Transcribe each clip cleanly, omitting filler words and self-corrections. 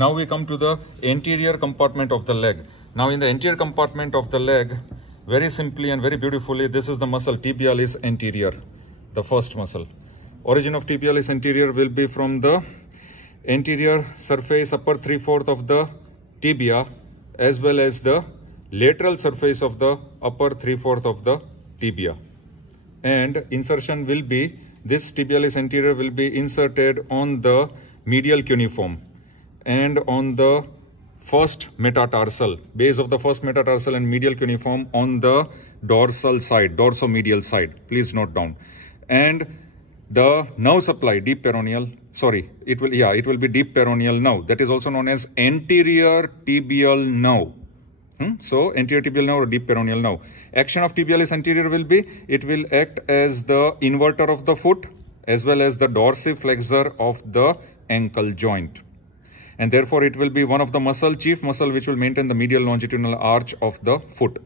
Now we come to the anterior compartment of the leg. Now in the anterior compartment of the leg, very simply and very beautifully, this is the muscle tibialis anterior, the first muscle. Origin of tibialis anterior will be from the anterior surface upper 3/4 of the tibia as well as the lateral surface of the upper 3/4 of the tibia. And insertion will be, this tibialis anterior will be inserted on the medial cuneiform and on the first metatarsal, base of the first metatarsal and medial cuneiform on the dorsal side, dorsomedial side. Please note down. And the nerve supply, deep peroneal, it will be deep peroneal nerve. That is also known as anterior tibial nerve. So anterior tibial nerve or deep peroneal nerve. Action of tibialis anterior will be, it will act as the inverter of the foot as well as the dorsiflexor of the ankle joint. And therefore it will be one of the chief muscle which will maintain the medial longitudinal arch of the foot.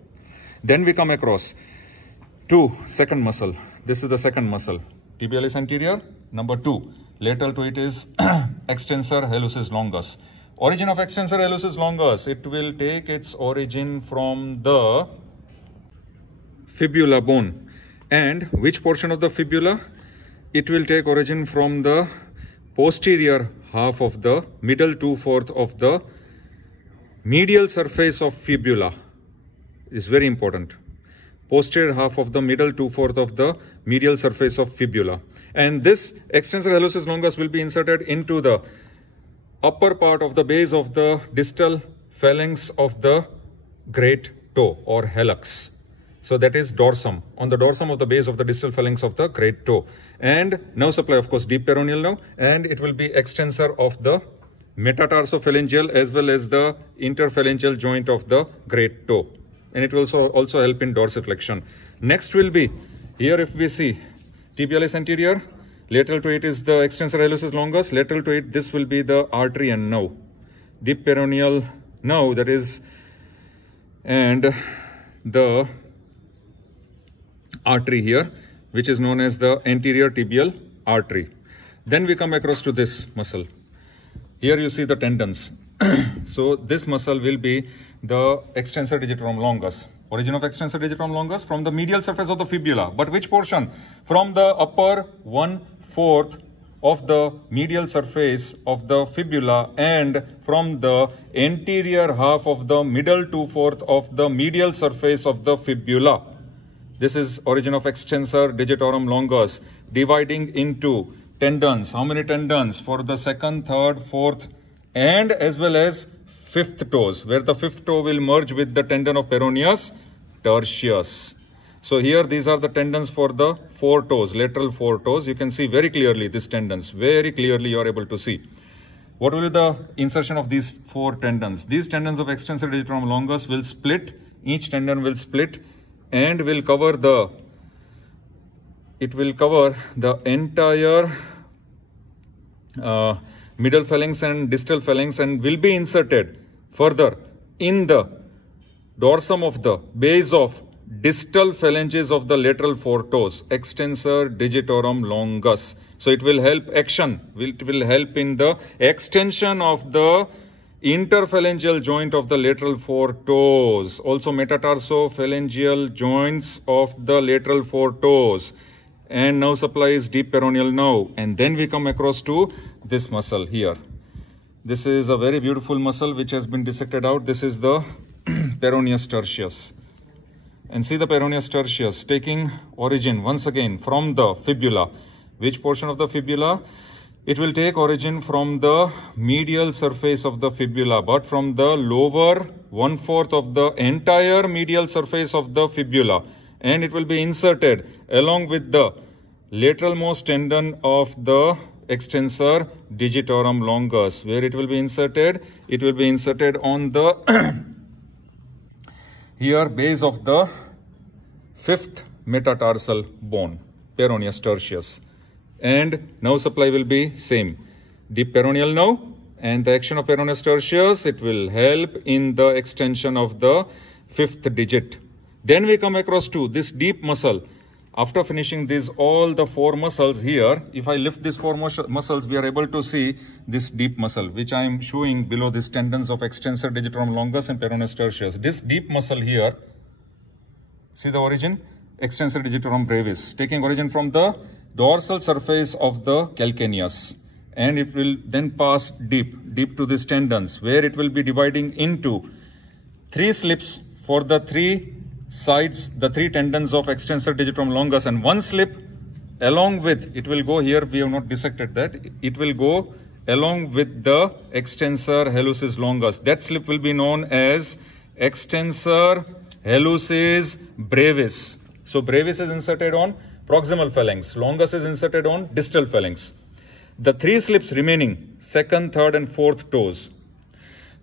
Then we come across to second muscle. This is the second muscle. Tibialis anterior, number 2. Lateral to it is extensor hallucis longus. Origin of extensor hallucis longus, it will take its origin from the fibula bone. And which portion of the fibula? It will take origin from the posterior half of the middle 2/4 of the medial surface of fibula. Is very important. Posterior half of the middle 2/4 of the medial surface of fibula. And this extensor hallucis longus will be inserted into the upper part of the base of the distal phalanx of the great toe or hallux. So that is dorsum, on the dorsum of the base of the distal phalanx of the great toe. And nerve supply, of course, deep peroneal nerve, and it will be extensor of the metatarsophalangeal as well as the interphalangeal joint of the great toe. And it will also help in dorsiflexion. Next will be, here if we see, tibialis anterior, lateral to it is the extensor hallucis longus, lateral to it, this will be the artery and nerve. Deep peroneal nerve, that is, and the artery here, which is known as the anterior tibial artery. Then we come across to this muscle. Here you see the tendons. So this muscle will be the extensor digitorum longus. Origin of extensor digitorum longus from the medial surface of the fibula. But which portion? From the upper 1/4 of the medial surface of the fibula and from the anterior half of the middle 2/4 of the medial surface of the fibula. This is origin of extensor digitorum longus, dividing into tendons. How many tendons? For the second, third, fourth, and as well as fifth toes, where the fifth toe will merge with the tendon of peroneus tertius. So here these are the tendons for the 4 toes, lateral 4 toes. You can see very clearly these tendons, very clearly you are able to see. What will be the insertion of these 4 tendons? These tendons of extensor digitorum longus will split, each tendon will split and will cover the, entire middle phalanx and distal phalanx and will be inserted further in the dorsum of the base of distal phalanges of the lateral 4 toes, extensor digitorum longus. So it will help it will help in the extension of the interphalangeal joint of the lateral 4 toes, also metatarsophalangeal joints of the lateral 4 toes, and nerve supply is deep peroneal nerve. And then we come across to this muscle here. This is a very beautiful muscle which has been dissected out. This is the peroneus tertius. And see the peroneus tertius taking origin once again from the fibula. Which portion of the fibula? It will take origin from the medial surface of the fibula, but from the lower 1/4 of the entire medial surface of the fibula. And it will be inserted along with the lateralmost tendon of the extensor digitorum longus. Where it will be inserted? It will be inserted on the here base of the 5th metatarsal bone, peroneus tertius. And nerve supply will be same, deep peroneal nerve, and the action of peroneus tertius, it will help in the extension of the 5th digit. Then we come across to this deep muscle, After finishing these, all the 4 muscles here, if I lift these 4 muscles, we are able to see this deep muscle, which I am showing below these tendons of extensor digitorum longus and peroneus tertius. This deep muscle here, see the origin? Extensor digitorum brevis, taking origin from the dorsal surface of the calcaneus. And it will then pass deep to these tendons, where it will be dividing into 3 slips for the 3 sides, the 3 tendons of extensor digitorum longus, and 1 slip along with, it will go here, we have not dissected that, it will go along with the extensor hallucis longus. That slip will be known as extensor hallucis brevis. So brevis is inserted on proximal phalanx, longus is inserted on distal phalanx. The 3 slips remaining, 2nd, 3rd and 4th toes.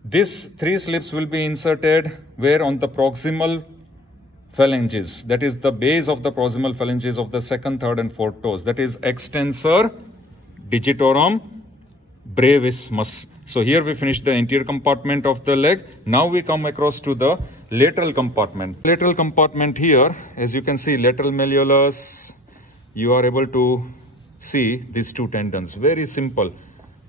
These 3 slips will be inserted where? On the proximal phalanges, that is the base of the proximal phalanges of the 2nd, 3rd and 4th toes, that is extensor digitorum brevis muscle. So here we finish the anterior compartment of the leg. Now we come across to the lateral compartment. Lateral compartment here, as you can see, lateral malleolus, you are able to see these 2 tendons. Very simple.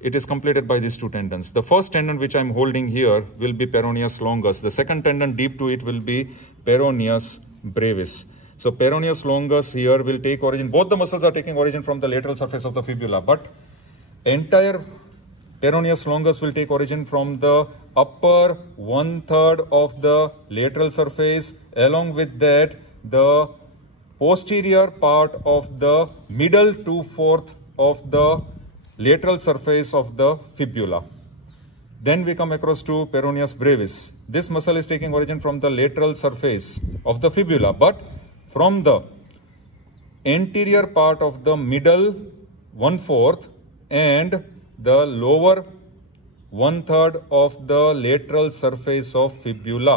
It is completed by these 2 tendons. The first tendon which I am holding here will be peroneus longus. The second tendon deep to it will be peroneus brevis. So peroneus longus here will take origin, both the muscles are taking origin from the lateral surface of the fibula, but entire peroneus longus will take origin from the upper 1/3 of the lateral surface. Along with that, the posterior part of the middle 2/4 of the lateral surface of the fibula. Then we come across to peroneus brevis. This muscle is taking origin from the lateral surface of the fibula, but from the anterior part of the middle 1/4 and the lower 1/3 of the lateral surface of fibula.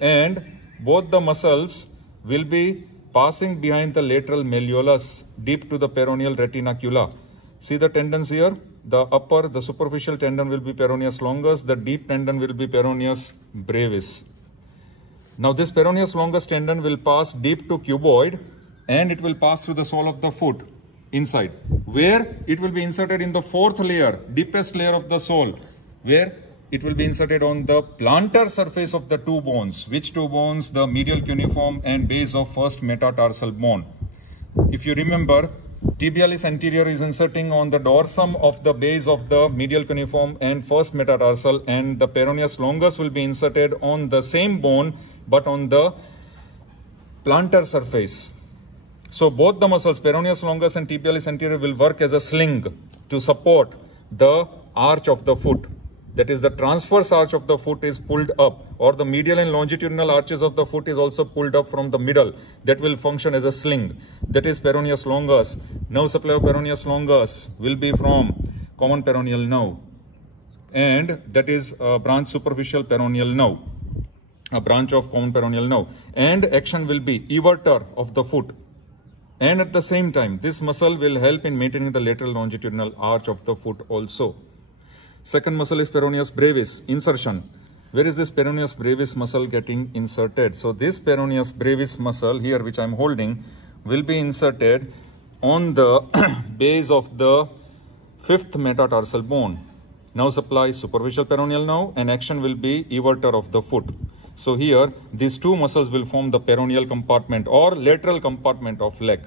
And both the muscles will be passing behind the lateral malleolus deep to the peroneal retinacula. See the tendons here? The upper, the superficial tendon will be peroneus longus, the deep tendon will be peroneus brevis. Now this peroneus longus tendon will pass deep to cuboid and it will pass through the sole of the foot inside, where it will be inserted in the 4th layer, deepest layer of the sole, where it will be inserted on the plantar surface of the 2 bones. Which 2 bones? The medial cuneiform and base of first metatarsal bone. If you remember, tibialis anterior is inserting on the dorsum of the base of the medial cuneiform and first metatarsal, and the peroneus longus will be inserted on the same bone but on the plantar surface. So both the muscles, peroneus longus and tibialis anterior, will work as a sling to support the arch of the foot. That is, the transverse arch of the foot is pulled up, or the medial and longitudinal arches of the foot is also pulled up from the middle. That will function as a sling. That is peroneus longus. Nerve supply of peroneus longus will be from common peroneal nerve, and that is a branch superficial peroneal nerve, a branch of common peroneal nerve. And action will be everter of the foot. And at the same time, this muscle will help in maintaining the lateral longitudinal arch of the foot also. Second muscle is peroneus brevis, insertion. Where is this peroneus brevis muscle getting inserted? So this peroneus brevis muscle here, which I am holding, will be inserted on the base of the 5th metatarsal bone. Nerve supply superficial peroneal nerve, and action will be everter of the foot. So here, these 2 muscles will form the peroneal compartment or lateral compartment of leg.